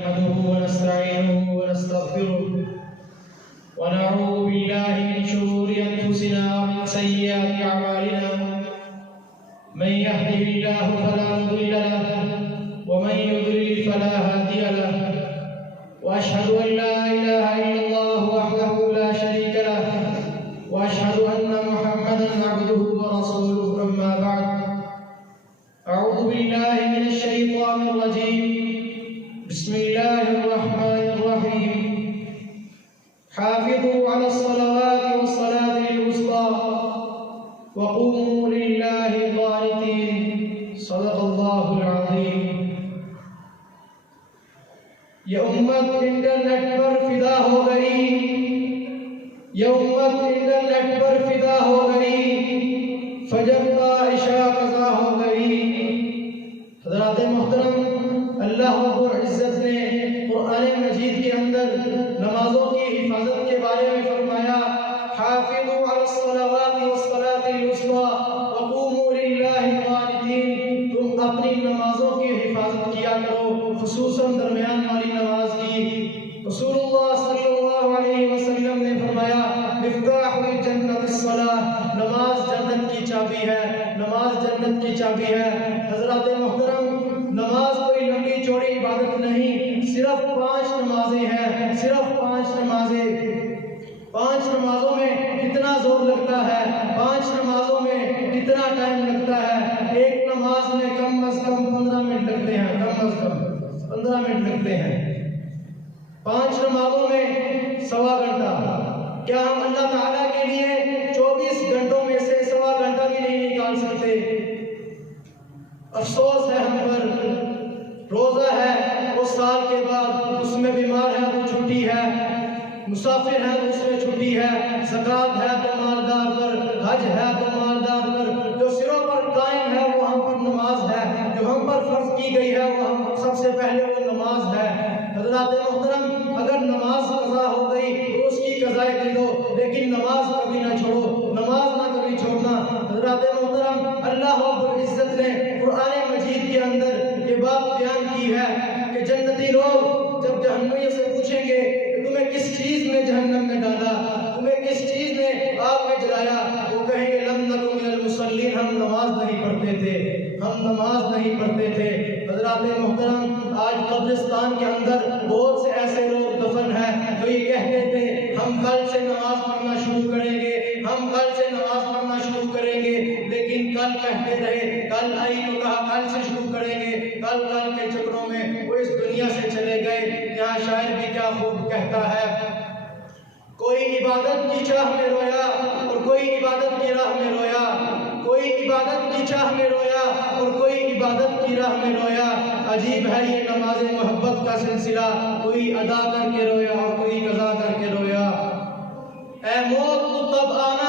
نحمده ونستعينه ونستغفره ونعوذ بالله من شرور أنفسنا ومن سيئات أعمالنا من يهده الله فلا مضل له ومن يضلل فلا هادي له وأشهد أن لا إله إلا الله وحده لا شريك له وأشهد أن محمدا عبده ورسوله أما بعد أعوذ بالله من الشيطان الرجيم بسم الله الرحمن الرحيم حافظوا على الصلوات والصلاة الوسطى وقوموا لله قانتين صدق الله العظيم. یہ امت انٹرنیٹ پر فدا ہو گئی، یہ امت انٹرنیٹ پر فدا ہو گئی، فجر کا عشاء قضا ہو گئی. حضرات محترم، اللہ رب العزت نے قرآن مجید کے اندر نمازوں کی حفاظت کے بارے میں فرمایا، حافظوا علی الصلوات والصلاة الوسطى وقوموا للہ قانتین. تم اپنی نمازوں کی حفاظت کیا کرو، خصوصاً درمیان والی نماز کی. رسول اللہ صلی اللہ علیہ وسلم نے فرمایا، مفتاح الجنت الصلاۃ، نماز جنت کی چابی ہے، نماز جنت کی چابی ہے. حضرات محترم، نماز کوئی لمبی چوڑی عبادت نہیں، صرف 5 نمازیں ہیں، صرف 5 نمازیں. 5 نمازوں میں کتنا زور لگتا ہے، 5 نمازوں میں کتنا ٹائم لگتا ہے. ایک نماز میں کم از کم 15 منٹ لگتے ہیں، کم از کم 15 منٹ لگتے ہیں. 5 نمازوں میں سوا گھنٹہ. کیا ہم اللہ تعالیٰ کے لیے 24 گھنٹوں میں سے سوا گھنٹہ بھی نہیں نکال سکتے؟ افسوس ہے ہم پر. روزہ ہے وہ سال کے بعد، اس میں بیمار ہے تو چھٹی ہے، مسافر ہے تو اس میں چھٹی ہے، زکوٰۃ ہے تو مالدار پر، حج ہے تو مالدار پر. جو سروں پر قائم ہے وہ ہم پر نماز ہے، جو ہم پر فرض کی گئی ہے وہ ہم سب سے پہلے وہ نماز ہے. حضرات محترم، اگر نماز قضا ہو گئی تو اس کی قضاء دے دو، لیکن نماز کبھی نہ چھوڑو، نماز نہ کبھی چھوڑنا. حضرات محترم، اللہ رب العزت نے قرآن مجید کے اندر یہ بات بیان کی ہے کہ جنتی لوگ جب جہنمیوں سے پوچھیں گے کہ تمہیں کس چیز نے جہنم میں ڈالا، تمہیں کس چیز نے آگ میں جلایا، وہ کہیں گے لم نکن من المصلین، ہم نماز نہیں پڑھتے تھے، ہم نماز نہیں پڑھتے تھے. حضرات محترم، آج قبرستان کے اندر بہت سے ایسے لوگ دفن ہیں جو یہ کہتے تھے ہم کل سے نماز پڑھنا شروع کریں گے، ہم کل سے نماز پڑھنا شروع کریں گے. لیکن کل کہتے رہے، کل آئی تو کہا کل سے شروع کریں گے، کل کے چکروں میں وہ اس دنیا سے چلے گئے. یہاں شاعر بھی کیا خوب کہتا ہے، کوئی عبادت کی چاہ میں رویا اور کوئی عبادت کی راہ میں رویا، کوئی عبادت کی چاہ میں رویا اور کوئی عبادت کی راہ میں رویا. عجیب ہے یہ نماز محبت کا سلسلہ، کوئی ادا کر کے رویا اور کوئی قضا کر کے رویا. اے موت تو تب آنا